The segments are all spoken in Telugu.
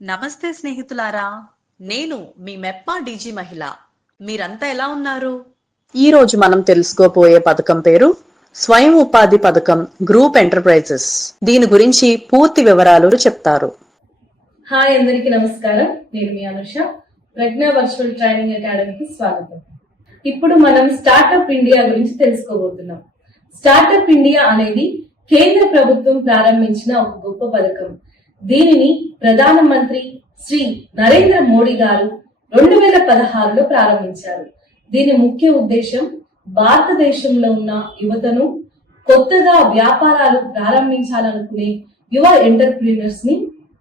నమస్తే స్నేహితులారా, నేను మీ మెప్పా డీజీ మహిళ. మీరంతా ఎలా ఉన్నారు? ఈ రోజు మనం తెలుసుకోబోయే పథకం పేరు స్వయం ఉపాధి పథకం గ్రూప్ ఎంటర్ప్రైజెస్. దీని గురించి పూర్తి వివరాలు చెప్తారు. హాయ్, అందరికీ నమస్కారం. నేను మీ అనుష. ప్రజ్ఞ వర్చువల్ ట్రైనింగ్ అకాడమీకి స్వాగతం. ఇప్పుడు మనం స్టార్టప్ ఇండియా గురించి తెలుసుకోబోతున్నాం. స్టార్టప్ ఇండియా అనేది కేంద్ర ప్రభుత్వం ప్రారంభించిన ఒక గొప్ప పథకం. దీనిని ప్రధానమంత్రి శ్రీ నరేంద్ర మోడీ గారు 2016లో ప్రారంభించారు. దీని ముఖ్య ఉద్దేశం భారతదేశంలో ఉన్న యువతను కొత్తగా వ్యాపారాలు ప్రారంభించాలనుకునే యువ ఎంటర్ప్రీనర్స్ ని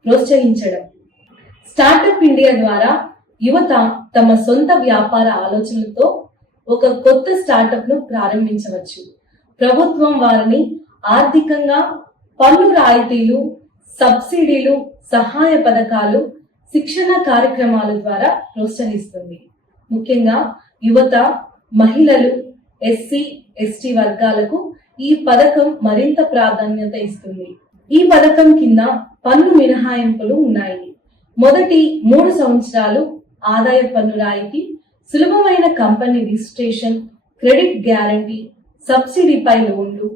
ప్రోత్సహించడం. స్టార్టప్ ఇండియా ద్వారా యువత తమ సొంత వ్యాపార ఆలోచనలతో ఒక కొత్త స్టార్టప్ ను ప్రారంభించవచ్చు. ప్రభుత్వం వారిని ఆర్థికంగా పన్ను రాయితీలు, సబ్సిడీలు, సహాయ పథకాలు, శిక్షణ కార్యక్రమాల ద్వారా ప్రోత్సహిస్తుంది. ముఖ్యంగా యువత, మహిళలు, ఎస్సీ, ఎస్టీ వర్గాలకు ఈ పథకం మరింత ప్రాధాన్యత ఇస్తుంది. ఈ పథకం కింద పన్ను మినహాయింపులు ఉన్నాయి. మొదటి 3 సంవత్సరాలు ఆదాయ పన్ను రాయితీ, సులభమైన కంపెనీ రిజిస్ట్రేషన్, క్రెడిట్ గ్యారంటీ, సబ్సిడీపై లోన్లు,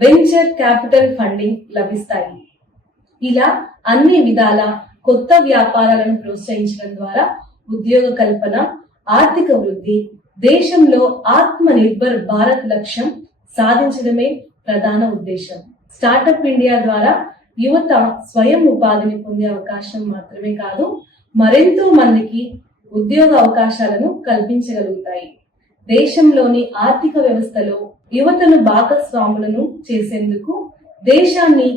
వెంచర్ క్యాపిటల్ ఫండింగ్ లభిస్తాయి. ఇలా అన్ని విధాల కొత్త వ్యాపారాలను ప్రోత్సహించడం ద్వారా ఉద్యోగ కల్పన, ఆర్థిక వృద్ధి, దేశంలో ఆత్మ నిర్భర్ భారత్ లక్ష్యం సాధించడమే ప్రధాన ఉద్దేశం. స్టార్టప్ ఇండియా ద్వారా యువత స్వయం ఉపాధిని పొందే అవకాశం మాత్రమే కాదు, మరెంతో మందికి ఉద్యోగ అవకాశాలను కల్పించగలుగుతాయి. దేశంలోని ఆర్థిక వ్యవస్థలో యువతను భాగస్వాములను చేసేందుకు, దేశాన్ని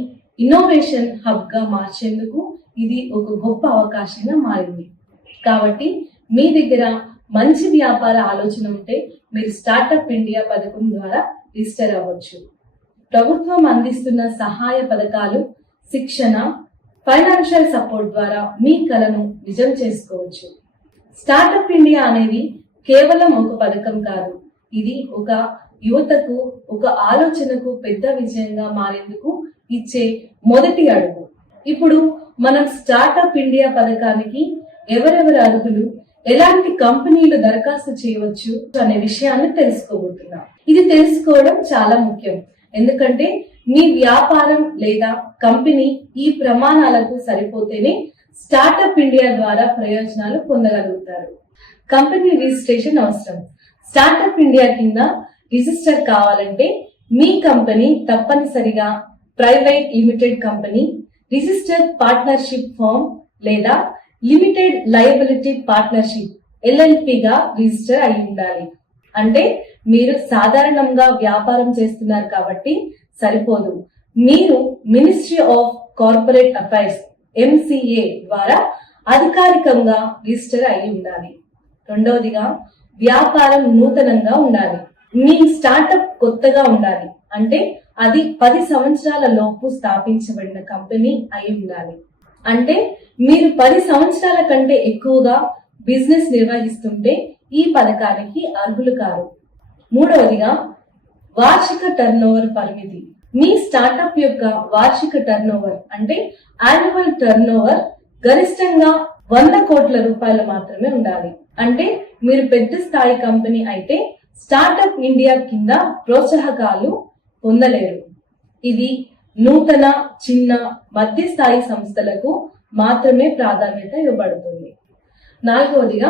ఇన్నోవేషన్ హబ్ గా మార్చేందుకు ఇది ఒక గొప్ప అవకాశంగా మారింది. కాబట్టి మీ దగ్గర మంచి వ్యాపార ఆలోచన ఉంటే మీరు స్టార్టప్ ఇండియా పథకం ద్వారా రిజిస్టర్ అవ్వచ్చు. ప్రభుత్వం అందిస్తున్న సహాయ పథకాలు, శిక్షణ, ఫైనాన్షియల్ సపోర్ట్ ద్వారా మీ కలను నిజం చేసుకోవచ్చు. స్టార్టప్ ఇండియా అనేది కేవలం ఒక పథకం కాదు, ఇది ఒక యువతకు, ఒక ఆలోచనకు పెద్ద విజయంగా మారేందుకు ఇచ్చే మొదటి అడుగు. ఇప్పుడు మనం స్టార్టప్ ఇండియా పథకానికి ఎవరెవరు అర్హులు, ఎలాంటి కంపెనీలు దరఖాస్తు చేయవచ్చు అనే విషయాన్ని తెలుసుకోబోతున్నాం. ఇది తెలుసుకోవడం చాలా ముఖ్యం, ఎందుకంటే మీ వ్యాపారం లేదా కంపెనీ ఈ ప్రమాణాలకు సరిపోతేనే స్టార్టప్ ఇండియా ద్వారా ప్రయోజనాలు పొందగలుగుతారు. కంపెనీ రిజిస్ట్రేషన్ అవసరం. స్టార్టప్ ఇండియా కింద రిజిస్టర్ కావాలంటే మీ కంపెనీ తప్పనిసరిగా private limited company, registered partnership firm లేదా లిమిటెడ్ లయబిలిటీ పార్ట్నర్షిప్ LLP గా రిజిస్టర్ అయి ఉండాలి. అంటే మీరు సాధారణంగా వ్యాపారం చేస్తున్నారు కాబట్టి సరిపోదు, మీరు ministry of corporate affairs MCA ద్వారా అధికారికంగా రిజిస్టర్ అయి ఉండాలి. రెండవదిగా వ్యాపారం నూతనంగా ఉండాలి. మీ స్టార్టప్ కొత్తగా ఉండాలి, అంటే అది 10 సంవత్సరాల లోపు స్థాపించబడిన కంపెనీ అయి ఉండాలి. అంటే మీరు 10 సంవత్సరాల కంటే ఎక్కువగా బిజినెస్ నిర్వహిస్తుంటే ఈ పథకానికి అర్హులు కారు. మూడవదిగా వార్షిక టర్నోవర్ పరిమితి. మీ స్టార్టప్ యొక్క వార్షిక టర్నోవర్ అంటే యాన్యువల్ టర్నోవర్ గరిష్టంగా 100 కోట్ల రూపాయలు మాత్రమే ఉండాలి. అంటే మీరు పెద్ద స్థాయి కంపెనీ అయితే స్టార్టప్ ఇండియా కింద ప్రోత్సాహకాలు పొందలేరు. ఇది నూతన, చిన్న, మధ్య స్థాయి సంస్థలకు మాత్రమే ప్రాధాన్యత ఇవ్వబడుతుంది. నాలుగవదిగా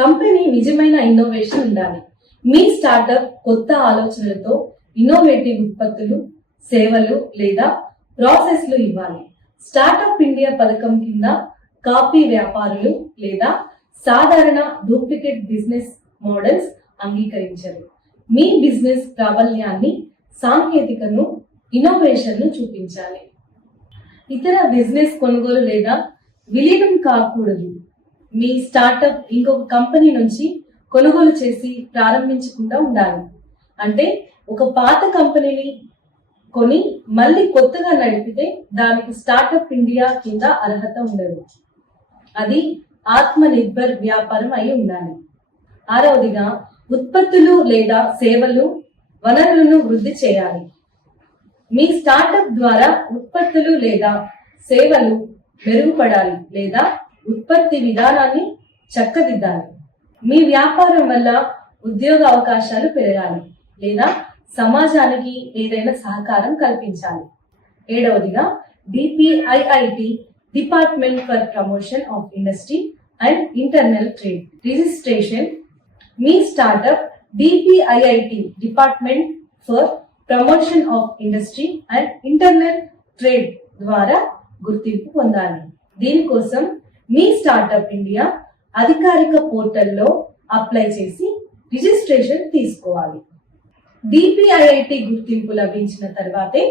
కంపెనీ నిజమైన ఇన్నోవేషన్ ఉండాలి. మీ స్టార్టప్ కొత్త ఆలోచనలతో ఇన్నోవేటివ్ ఉత్పత్తులు, సేవలు లేదా ప్రాసెస్లు ఇవ్వాలి. స్టార్టప్ ఇండియా పథకం కింద కాపీ వ్యాపారులు లేదా సాధారణ డూప్లికేట్ బిజినెస్ మోడల్స్ అంగీకరించరు. మీ బిజినెస్ ప్రాబల్యాన్ని, సాంకేతికను, ఇన్నోవేషన్ ను చూపించాలి. ఇతర బిజినెస్ కొనుగోలు లేదా విలీనం కాకూడదు. మీ స్టార్టప్ ఇంకొక కంపెనీ నుంచి కొనుగోలు చేసి ప్రారంభించకుండా ఉండాలి. అంటే ఒక పాత కంపెనీని కొని మళ్ళీ కొత్తగా నడిపితే దానికి స్టార్టప్ ఇండియా కింద అర్హత ఉండదు. అది ఆత్మ నిర్భర్ వ్యాపారం అయి ఉండాలి. ఆరవదిగా ఉత్పత్తులు లేదా సేవలు, వనరులను వృద్ధి చేయాలి. మీ స్టార్టప్ ద్వారా ఉత్పత్తులు లేదా సేవలు మెరుగుపడాలి లేదా ఉత్పత్తి విధానాన్ని చక్కదిద్దాలి. మీ వ్యాపారం వల్ల ఉద్యోగ అవకాశాలు పెరగాలి లేదా సమాజానికి ఏదైనా సహకారం కల్పించాలి. 7వదిగా DPIIT department for promotion of industry and internal trade registration మీ startup DPIIT department for promotion of industry and internal trade ద్వారా గుర్తింపు పొందాలి. దీనికోసం మీ స్టార్టప్ ఇండియా అధికారిక పోర్టల్లో అప్లై చేసి రిజిస్ట్రేషన్ తీసుకోవాలి. డిపిఐఐటి గుర్తింపు లభించిన తర్వాతే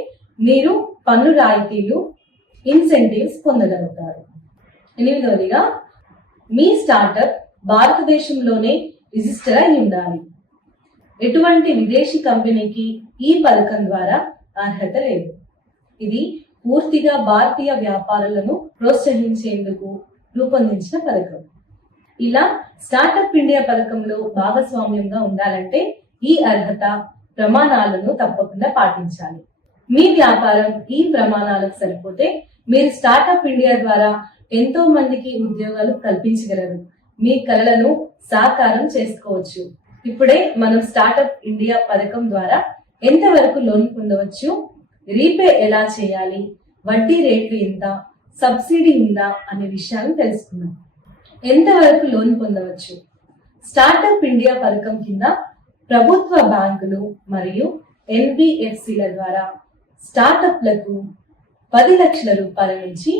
మీరు పన్ను రాయితీలు, ఇన్సెంటివ్స్ పొందగలుగుతారు. 8వదిగా మీ స్టార్టప్ భారతదేశంలోనే రిజిస్టర్ అయి ఉండాలి. ఎటువంటి విదేశీ కంపెనీకి ఈ పథకం ద్వారా అర్హత లేదు. ఇది పూర్తిగా భారతీయ వ్యాపారులను ప్రోత్సహించేందుకు రూపొందించిన పథకం. ఇలా స్టార్టప్ ఇండియా పథకంలో భాగస్వామ్యంగా ఉండాలంటే ఈ అర్హత ప్రమాణాలను తప్పకుండా పాటించాలి. మీ వ్యాపారం ఈ ప్రమాణాలకు సరిపోతే మీరు స్టార్టప్ ఇండియా ద్వారా ఎంతో మందికి ఉద్యోగాలు కల్పించగలరు. మీ కలలను సాకారం చేసుకోవచ్చు. ఇప్పుడే మనం స్టార్టప్ ఇండియా పథకం ద్వారా ఎంతవరకు లోన్ పొందవచ్చు, రీపే ఎలా చేయాలి, వడ్డీ రేట్లు ఎంత, సబ్సిడీ ఉందా అనే విషయాలను తెలుసుకుందాం. ఎంతవరకు లోన్ పొందవచ్చు? స్టార్టప్ ఇండియా పథకం కింద ప్రభుత్వ బ్యాంకులు మరియు ఎన్బిఎఫ్సిల ద్వారా స్టార్టప్లకు 10 లక్షల రూపాయల నుంచి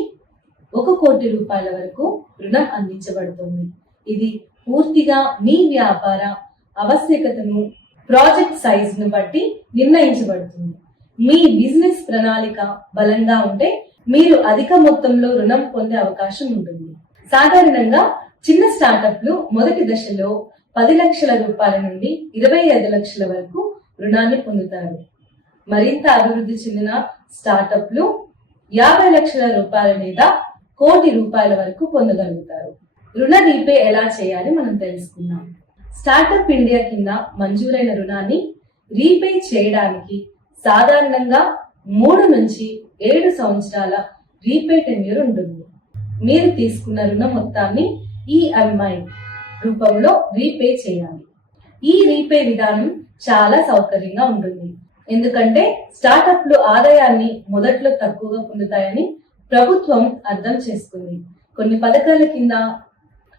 1 కోటి రూపాయల వరకు రుణం అందించబడుతుంది. ఇది పూర్తిగా మీ వ్యాపార ఆవశ్యకతను, ప్రాజెక్ట్ సైజును బట్టి నిర్ణయించబడుతుంది. మీ బిజినెస్ ప్రణాళిక బలంగా ఉంటే మీరు అధిక మొత్తంలో రుణం పొందే అవకాశం ఉంటుంది. సాధారణంగా చిన్న స్టార్టప్లు మొదటి దశలో 10 లక్షల రూపాయల నుండి 25 లక్షల వరకు రుణాన్ని పొందుతారు. మరింత అభివృద్ధి చెందిన స్టార్టప్లు 50 లక్షల రూపాయల లేదా 1 కోటి రూపాయల వరకు పొందగలుగుతారు. రుణ రీపే ఎలా చేయాలి మనం తెలుసుకుందాం. స్టార్టప్ ఇండియా కింద మంజూరైన రుణాన్ని రీపే చేయడానికి సాధారణంగా 3 నుంచి 7 సంవత్సరాల రీపే టెన్యూర్ ఉంటుంది. మీరు తీసుకున్న రుణ మొత్తాన్ని ఈఎంఐ రూపంలో రీపే చేయాలి. ఈ రీపే విధానం చాలా సౌకర్యంగా ఉంటుంది. ఎందుకంటే స్టార్టప్లు ఆదాయాన్ని మొదట్లో తక్కువగా పొందుతాయని ప్రభుత్వం అర్థం చేసుకుంది. కొన్ని పథకాల కింద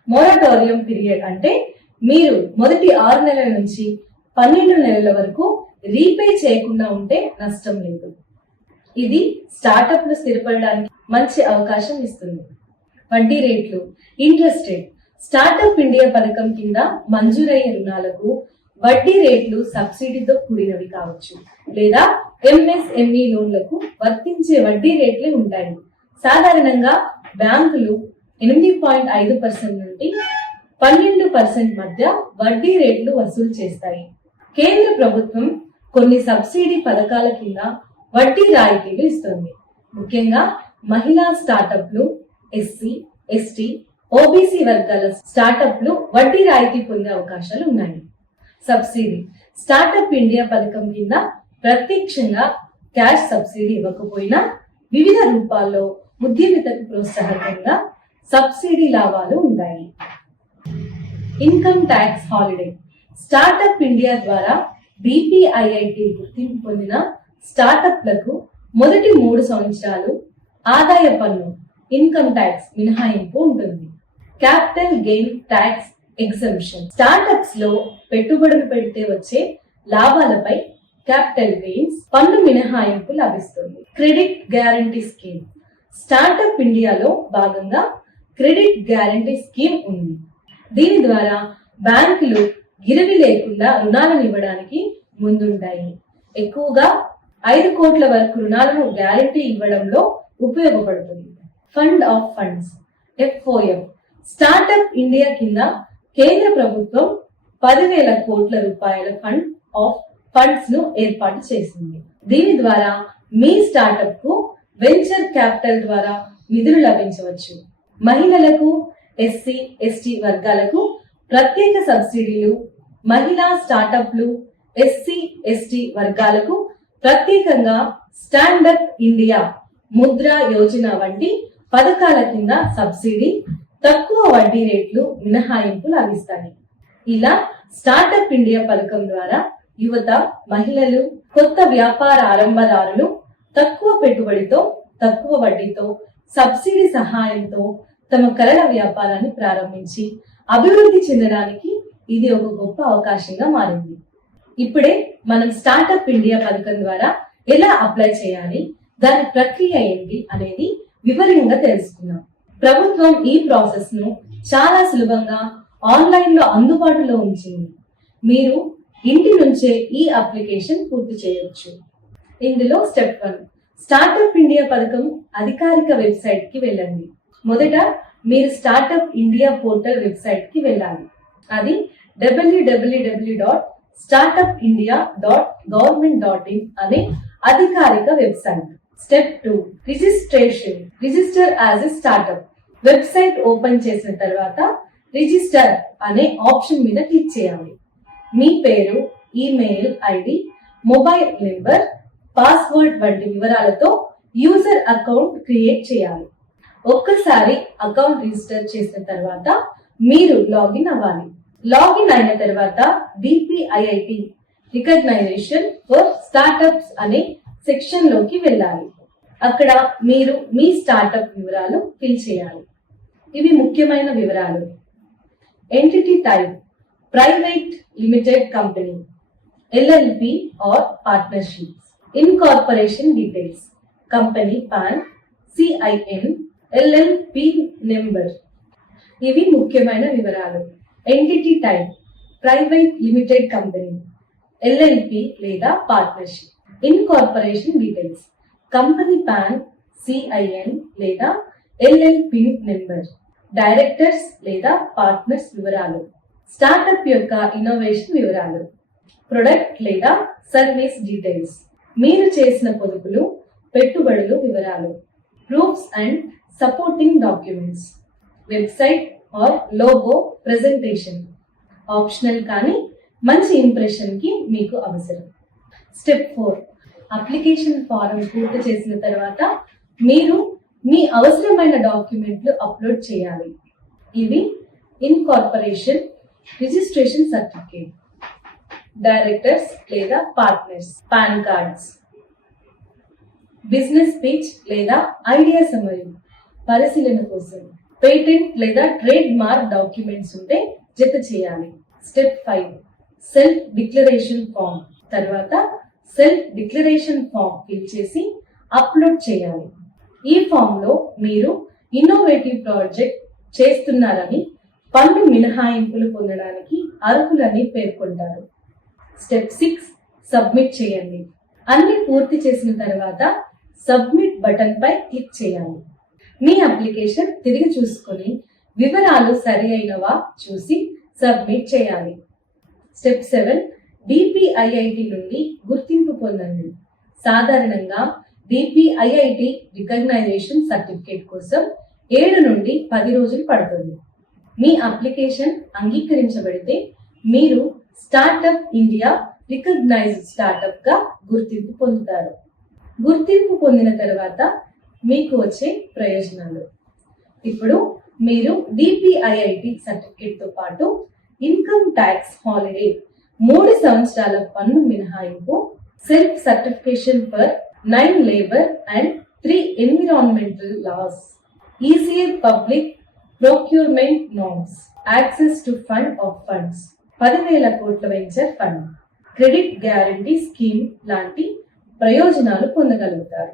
మొరటోరియం పీరియడ్ అంటే మీరు మొదటి 6 నెలల నుంచి 12 నెలల వరకు రీపే చేయకుండా ఉంటే నష్టం లేదు. ఇది స్టార్టప్లు స్థిరపడడానికి మంచి అవకాశం ఇస్తుంది. వడ్డీ రేట్లు, ఇంట్రెస్ట్ రేట్. స్టార్టప్ ఇండియా పథకం కింద మంజూరయ్యే రుణాలకు వడ్డీ రేట్లు సబ్సిడీతో కూడినవి కావచ్చు లేదా ఎంఎస్ఎంఈ లోన్లకు వర్తించే వడ్డీ రేట్లే ఉంటాయి. సాధారణంగా బ్యాంకులు 8.5% నుండి 12% మధ్య వడ్డీ రేట్లు వసూలు చేస్తాయి. కేంద్ర ప్రభుత్వం కొన్ని సబ్సిడీ పథకాల కింద వడ్డీ రాయితీలు ఇస్తుంది. ముఖ్యంగా మహిళా స్టార్టప్లు, ఎస్సీ, ఎస్టీ, ఓబీసీ వర్గాల స్టార్టప్లు వడ్డీ రాయితీ పొందే అవకాశాలు ఉన్నాయి. సబ్సిడీ. స్టార్టప్ ఇండియా పథకం కింద ప్రత్యక్షంగా క్యాష్ సబ్సిడీ ఇవ్వకపోయినా వివిధ రూపాల్లో ఉద్యమితకు ప్రోత్సాహకంగా సబ్సిడీ లాభాలు ఉంటాయి. Income tax holiday. Startup India ద్వారా డిపిఐఐటి గుర్తింపు పొందిన స్టార్టప్లకు మొదటి 3 సంవత్సరాలు ఆదాయ పన్ను ఇన్కమ్ ట్యాక్స్ మినహాయింపు ఉంటుంది. Capital gain tax exemption. Startups లో పెట్టుబడులు పెడితే వచ్చే లాభాలపై క్యాపిటల్ గెయిన్స్ పన్ను మినహాయింపు లభిస్తుంది. Credit guarantee scheme. స్టార్టప్ ఇండియాలో భాగంగా క్రెడిట్ గ్యారంటీ స్కీమ్ ఉంది. దీని ద్వారా బ్యాంకులు గిరవి లేకుండా రుణాలను ఇవ్వడానికి ముందుంటాయి. ఎక్కువగా 5 కోట్ల వరకు రుణాలను గ్యారంటీ ఇవ్వడంలో ఉపయోగపడుతుంది. Fund of funds, FOF. Startup India కింద కేంద్ర ప్రభుత్వం 10,000 కోట్ల రూపాయల ఫండ్ ఆఫ్ ఫండ్స్ ను ఏర్పాటు చేసింది. దీని ద్వారా మీ స్టార్టప్ కు వెంచర్ క్యాపిటల్ ద్వారా నిధులు లభించవచ్చు. మహిళలకు, ఎస్సీ, ఎస్టీ వర్గాలకు ప్రత్యేక సబ్సిడీలు, మహిళా స్టార్టప్లు, ఎస్సీ, ఎస్టీ వర్గాలకు ప్రత్యేకంగా స్టాండప్ ఇండియా, ముద్రా యోజన వంటి పథకాల కింద సబ్సిడీ, తక్కువ వడ్డీ రేట్లు మినహాయింపు లభిస్తాయి. ఇలా స్టార్టప్ ఇండియా పథకం ద్వారా యువత, మహిళలు, కొత్త వ్యాపార ఆరంభదారులు తక్కువ పెట్టుబడితో, తక్కువ వడ్డీతో, సబ్సిడీ సహాయంతో తమ కలల వ్యాపారాన్ని ప్రారంభించి అభివృద్ధి చెందడానికి ఇది ఒక గొప్ప అవకాశంగా మారింది. ఇప్పుడే మనం స్టార్టప్ ఇండియా పథకం ద్వారా ఎలా అప్లై చేయాలి, దాని ప్రక్రియ ఏంటి అనేది వివరంగా తెలుసుకున్నాం. ప్రభుత్వం ఈ ప్రాసెస్ ను చాలా సులభంగా ఆన్లైన్ లో అందుబాటులో ఉంచింది. మీరు ఇంటి నుంచే ఈ అప్లికేషన్ పూర్తి చేయవచ్చు. ఇందులో స్టెప్ 1, స్టార్టప్ ఇండియా పథకం అధికారిక వెబ్సైట్ కి వెళ్ళండి. మొదట మీరు స్టార్టప్ ఇండియా పోర్టల్ వెబ్సైట్ కి వెళ్ళాలి. అది www.startupindia.government.in అనే అధికారిక website. Step 2, registration. Register as a startup. Website open చేసిన తర్వాత రిజిస్టర్ అనే ఆప్షన్ మీద క్లిక్ చేయాలి. మీ పేరు, email ID, mobile number, password వంటి వివరాలతో యూజర్ అకౌంట్ క్రియేట్ చేయాలి. ఒక్కసారి అకౌంట్ రిజిస్టర్ చేసిన తర్వాత మీరు లాగిన్ అవ్వాలి. లాగిన్ అయిన తర్వాత DPIIT రికగ్నైజేషన్ ఫర్ స్టార్టప్స్ అనే సెక్షన్ లోకి వెళ్ళాలి. అక్కడ మీరు మీ స్టార్టప్ వివరాలు ఫిల్ చేయాలి. ఇవి ముఖ్యమైన వివరాలు. Entity type private limited company, LLP or partnerships. Incorporation details company PAN, CIN, LLP number. ఇవి ముఖ్యమైన వివరాలు. Entity type private limited company, LLP లేదా partnership. Incorporation details company PAN, CIN లేదా LLP నెంబర్. డైరెక్టర్స్ లేదా పార్ట్నర్స్ వివరాలు. స్టార్టప్ యొక్క ఇన్నోవేషన్ వివరాలు. ప్రొడక్ట్ లేదా సర్వీస్ డీటెయిల్స్. మీరు చేసిన పొదుపులు, పెట్టుబడులు వివరాలు. Proofs and supporting documents. Website or logo presentation. Optional కానీ మంచి ఇంప్రెషన్ కి మీకు అవసరం. స్టెప్ 4, అప్లికేషన్ ఫారం పూర్తి చేసిన తర్వాత మీరు మీ అవసరమైన డాక్యుమెంట్లు అప్లోడ్ చేయాలి. ఇవి ఇన్కార్పొరేషన్ రిజిస్ట్రేషన్ సర్టిఫికేట్, డైరెక్టర్స్ లేదా partners pan cards, business pitch లేదా ఐడియా సమరీ పరిశీలన కోసం, పేటెంట్ లేదా ట్రేడ్ మార్క్ డాక్యుమెంట్స్ ఉంటే జత చేయాలి. Step 5, self declaration form. తర్వాత సెల్ఫ్ డిక్లరేషన్ ఫామ్ ఫిల్ చేసి అప్లోడ్ చేయాలి. ఈ ఫామ్ లో మీరు ఇన్నోవేటివ్ ప్రాజెక్ట్ చేస్తున్నారని, పన్ను మినహాయింపులు పొందడానికి అర్హులని పేర్కొంటారు. స్టెప్ 6, సబ్మిట్ చేయండి. అన్ని పూర్తి చేసిన తర్వాత సబ్మిట్ బటన్ పై క్లిక్ చేయాలి. మీ అప్లికేషన్ తిరిగి చూసుకొని వివరాలు సరి అయినవా చూసి సబ్మిట్ చేయాలి. స్టెప్ 7, DPIIT నుండి గుర్తింపు పొందండి. సాధారణంగా DPIIT రికగ్నైజేషన్ సర్టిఫికేట్ కోసం 7 నుండి 10 రోజులు పడుతుంది. మీ అప్లికేషన్ అంగీకరించబడితే మీరు స్టార్టప్ ఇండియా రికగ్నైజ్డ్ స్టార్టప్ గా గుర్తింపు పొందుతారు. గుర్తింపు పొందిన తర్వాత మీకు వచ్చే ప్రయోజనాలు. ఇప్పుడు మీరు DPIIT సర్టిఫికేట్ తో పాటు ఇన్కమ్ ట్యాక్స్ హాలిడే, 3 సంవత్సరాల పన్ను మినహాయింపు, self certification for 9 labour and 3 environmental laws, easier public procurement norms, access to fund of funds, 10,000 కోట్ల venture fund, credit guarantee scheme లాంటి ప్రయోజనాలు పొందగలుగుతారు.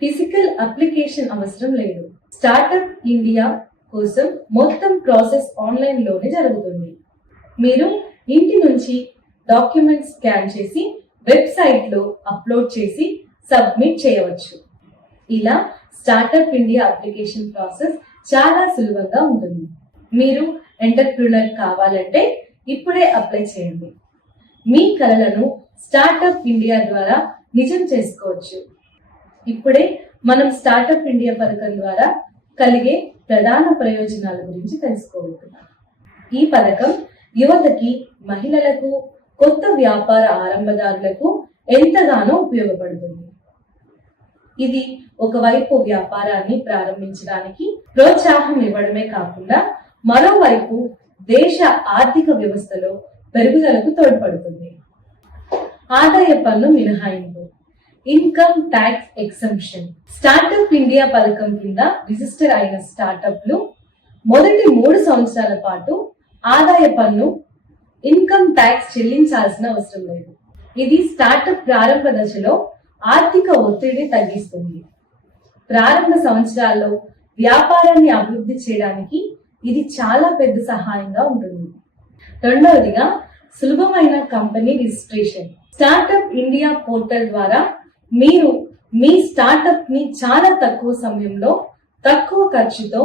ఫిజికల్ అప్లికేషన్ అవసరం లేదు. స్టార్టప్ ఇండియా కోసం మొత్తం ప్రాసెస్ ఆన్లైన్ లోనే జరుగుతుంది. మీరు ఇంటి నుంచి డాక్యుమెంట్ స్కాన్ చేసి వెబ్సైట్ లో అప్లోడ్ చేసి సబ్మిట్ చేయవచ్చు. ఇలా స్టార్టప్ ఇండియా అప్లికేషన్ ప్రాసెస్ చాలా సులభంగా ఉంటుంది. మీరు ఎంటర్ప్రినర్ కావాలంటే ఇప్పుడే అప్లై చేయండి. మీ కలలను స్టార్టప్ ఇండియా ద్వారా నిజం చేసుకోవచ్చు. ఇప్పుడే మనం స్టార్టప్ ఇండియా పథకం ద్వారా కలిగే ప్రధాన ప్రయోజనాల గురించి తెలుసుకోబోతున్నాం. ఈ పథకం యువతకి, మహిళలకు, కొత్త వ్యాపార ఆరంభదారులకు ఎంతగానో ఉపయోగపడుతుంది. ఇది ఒకవైపు వ్యాపారాన్ని ప్రారంభించడానికి ప్రోత్సాహం ఇవ్వడమే కాకుండా మరోవైపు దేశ ఆర్థిక వ్యవస్థలో పెరుగుదలకు తోడ్పడుతుంది. ఆదాయ పన్ను మినహాయింపు, income tax exemption. Startup India పథకం కింద రిజిస్టర్ అయిన స్టార్టప్లు మొదటి 3 సంవత్సరాల పాటు ఆదాయ పన్ను, ఇన్కమ్ ట్యాక్స్ చెల్లించాల్సిన అవసరం లేదు. ఇది స్టార్టప్ ప్రారంభ దశలో ఆర్థిక ఒత్తిడిని తగ్గిస్తుంది. ప్రారంభ సంవత్సరాల్లో వ్యాపారాన్ని అభివృద్ధి చేయడానికి ఇది చాలా పెద్ద సహాయంగా ఉంటుంది. రెండవదిగా సులభమైన company registration. Startup India portal ద్వారా మీరు మీ స్టార్టప్ ని చాలా తక్కువ సమయంలో, తక్కువ ఖర్చుతో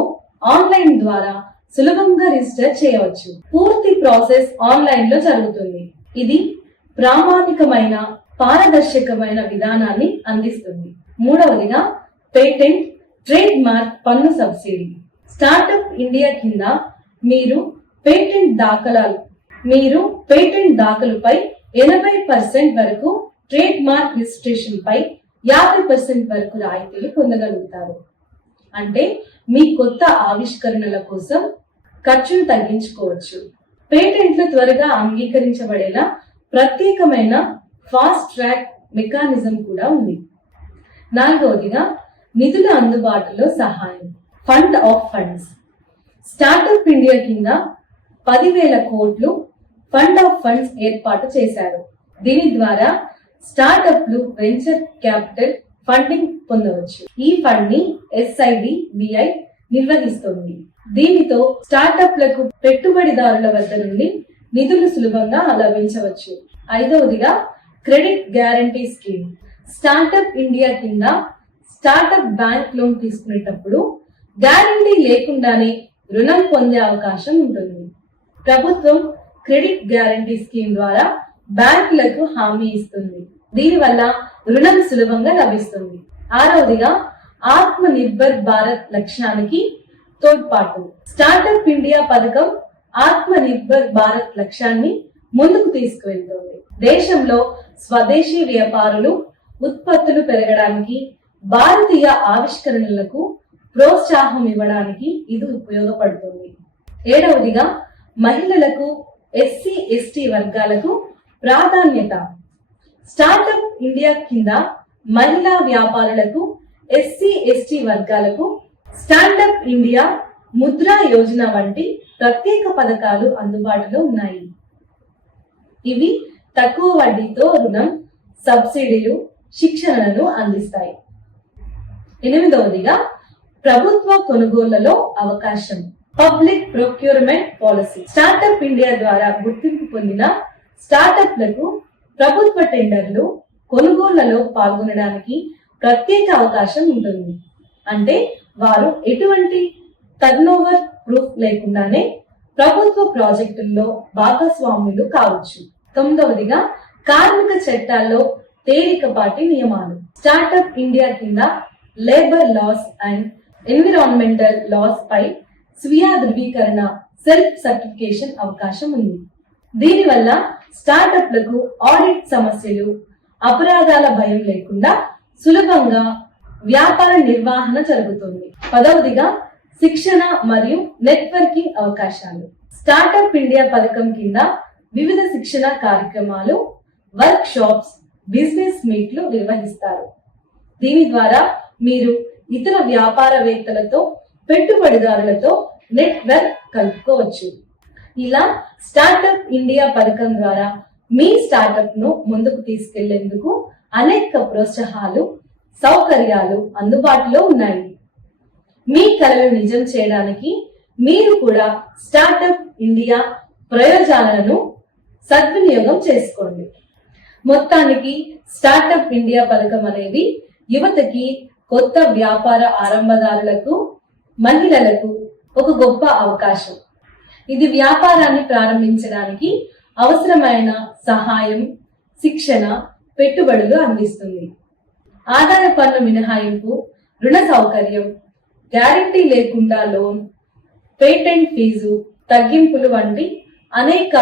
ఆన్లైన్ ద్వారా సులభంగా రిజిస్టర్ చేయవచ్చు. పూర్తి ప్రాసెస్ ఆన్లైన్ లో జరుగుతుంది. ఇది ప్రామాణికమైన, పారదర్శకమైన విధానాన్ని అందిస్తుంది. మూడవదిగా పేటెంట్, ట్రేడ్ మార్క్ పన్ను సబ్సిడీ. స్టార్టప్ ఇండియా కింద మీరు పేటెంట్ దాఖలుపై 80% వరకు, ట్రేడ్ మార్క్ రిజిస్ట్రేషన్ పై 50% వరకు రాయితీలు పొందగలుగుతారు. అంటే మీ కొత్త ఆవిష్కరణల కోసం ఖర్చును తగ్గించుకోవచ్చు. పేటెంట్లు త్వరగా అంగీకరించబడేలా ప్రత్యేకమైన ఫాస్ట్ ట్రాక్ మెకానిజం కూడా ఉంది. నాలుగవదిగా నిధుల అందుబాటులో సహాయం, fund of funds. Startup India కింద 10,000 కోట్లు ఫండ్ ఆఫ్ ఫండ్స్ ఏర్పాటు చేశారు. దీని ద్వారా స్టార్టప్లు వెంచర్ క్యాపిటల్ ఫండింగ్ పొందవచ్చు. ఈ ఫండ్ ని SIDBI నిర్వహిస్తుంది. దీనితో స్టార్టప్లకు పెట్టుబడిదారుల వద్ద నుండి నిధులు సులభంగా లభించవచ్చు. ఐదవదిగా credit guarantee scheme. Startup India కింద స్టార్టప్ బ్యాంక్ లోన్ తీసుకునేటప్పుడు గ్యారంటీ లేకుండానే రుణం పొందే అవకాశం ఉంటుంది. ప్రభుత్వం క్రెడిట్ గ్యారంటీ స్కీమ్ ద్వారా బ్యాంకులకు హామీ ఇస్తుంది. దీనివల్ల రుణం సులభంగా లభిస్తుంది. ఆరవదిగా ఆత్మ నిర్భర్ భారత్ లక్ష్యానికి తోడ్పాటు. స్టార్టప్ ఇండియా పథకం ఆత్మ నిర్భర్ భారత్ లక్ష్యాన్ని ముందుకు తీసుకువెళ్తుంది. దేశంలో స్వదేశీ వ్యాపారులు ఉత్పత్తులు పెరగడానికి, భారతీయ ఆవిష్కరణలకు ప్రోత్సాహం ఇవ్వడానికి ఇది ఉపయోగపడుతుంది. ఏడవదిగా మహిళలకు, SC/ST వర్గాలకు ప్రాధాన్యత. స్టార్టప్ ఇండియా కింద మహిళా వ్యాపారులకు, SC/ST వర్గాలకు స్టాండప్ ఇండియా, ముద్రా యోజన వంటి ప్రత్యేక పథకాలు అందుబాటులో ఉన్నాయి. ఇవి తక్కువ వడ్డీతో రుణం, సబ్సిడీలు, శిక్షణలను అందిస్తాయి. ఎనిమిదవదిగా ప్రభుత్వ కొనుగోళ్లలో అవకాశం, public procurement policy. Startup India ద్వారా గుర్తింపు పొందిన స్టార్టప్లకు ప్రభుత్వ టెండర్లు, కొనుగోళ్లలో పాల్గొనడానికి ప్రత్యేక అవకాశం ఉంటుంది. అంటే వారు ఎటువంటి టర్నోవర్ ప్రూఫ్ లేకుండానే ప్రభుత్వ ప్రాజెక్టుల్లో భాగస్వాములు కావచ్చు. తొమ్మిదవదిగా కార్మిక చట్టాల్లో తేలికపాటి నియమాలు. స్టార్టప్ ఇండియా కింద labour laws and environmental laws పై స్వీయ ధృవీకరణ, సెల్ఫ్ సర్టిఫికేషన్ అవకాశం ఉంది. దీనివల్ల స్టార్టప్లకు ఆడిట్ సమస్యలు, అపరాధాల భయం లేకుండా సులభంగా వ్యాపార నిర్వహణ జరుగుతుంది. పదవదిగా శిక్షణ మరియు నెట్వర్కింగ్ అవకాశాలు. స్టార్టప్ ఇండియా పథకం కింద వివిధ శిక్షణ కార్యక్రమాలు, వర్క్ షాప్స్, బిజినెస్ మీట్లు నిర్వహిస్తారు. దీని ద్వారా మీరు ఇతర వ్యాపారవేత్తలతో, పెట్టుబడిదారులతో నెట్వర్క్ కలుపుకోవచ్చు. ఇలా స్టార్టప్ ఇండియా పథకం ద్వారా మీ స్టార్టప్ ను ముందుకు తీసుకెళ్లేందుకు అనేక ప్రోత్సాహాలు, సౌకర్యాలు అందుబాటులో ఉన్నాయి. మీ కలలు నిజం చేయడానికి మీరు కూడా స్టార్టప్ ఇండియా ప్రయోజనాలను సద్వినియోగం చేసుకోండి. మొత్తానికి స్టార్టప్ ఇండియా పథకం అనేది యువతకి, కొత్త వ్యాపార ఆరంభదారులకు, మహిళలకు ఒక గొప్ప అవకాశం. ఇది వ్యాపారాన్ని ప్రారంభించడానికి అవసరమైన సహాయం, శిక్షణ, పెట్టుబడులు అందిస్తుంది. ఆదాయ పన్ను మినహాయింపు, రుణ సౌకర్యం, గ్యారంటీ లేకుండా లోన్, పేటెంట్ ఫీజు తగ్గింపులు వంటి అనేక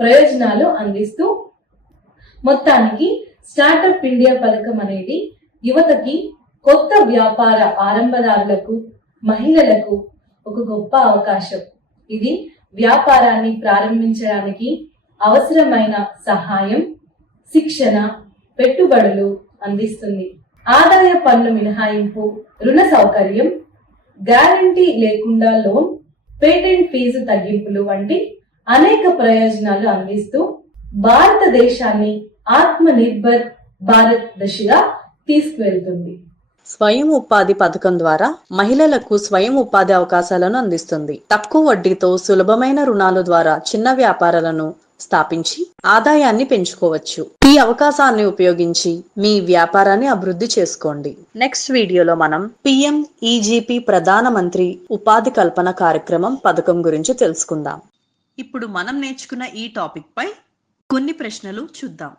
ప్రయోజనాలు అందిస్తూ మొత్తానికి స్టార్టప్ ఇండియా పథకం అనేది యువతకి, కొత్త వ్యాపార ఆరంభదారులకు, మహిళలకు ఒక గొప్ప అవకాశం. ఇది వ్యాపారాన్ని ప్రారంభించడానికి అవసరమైన సహాయం, శిక్షణ, పెట్టుబడులు అందిస్తుంది. ఆదాయ పన్ను మినహాయింపు, రుణ సౌకర్యం, గ్యారంటీ లేకుండా లోన్, పేటెంట్ ఫీజు తగ్గింపులు వంటి అనేక ప్రయోజనాలు అందిస్తూ భారతదేశాన్ని ఆత్మ నిర్భర్ భారత్ దిశగా తీసుకువెళ్తుంది. స్వయం ఉపాధి పథకం ద్వారా మహిళలకు స్వయం ఉపాధి అవకాశాలను అందిస్తుంది. తక్కువ వడ్డీతో సులభమైన రుణాల ద్వారా చిన్న వ్యాపారాలను స్థాపించి ఆదాయాన్ని పెంచుకోవచ్చు. ఈ అవకాశాన్ని ఉపయోగించి మీ వ్యాపారాన్ని అభివృద్ధి చేసుకోండి. నెక్స్ట్ వీడియోలో మనం PMEGP ప్రధానమంత్రి ఉపాధి కల్పన కార్యక్రమం పథకం గురించి తెలుసుకుందాం. ఇప్పుడు మనం నేర్చుకున్న ఈ టాపిక్ పై కొన్ని ప్రశ్నలు చూద్దాం.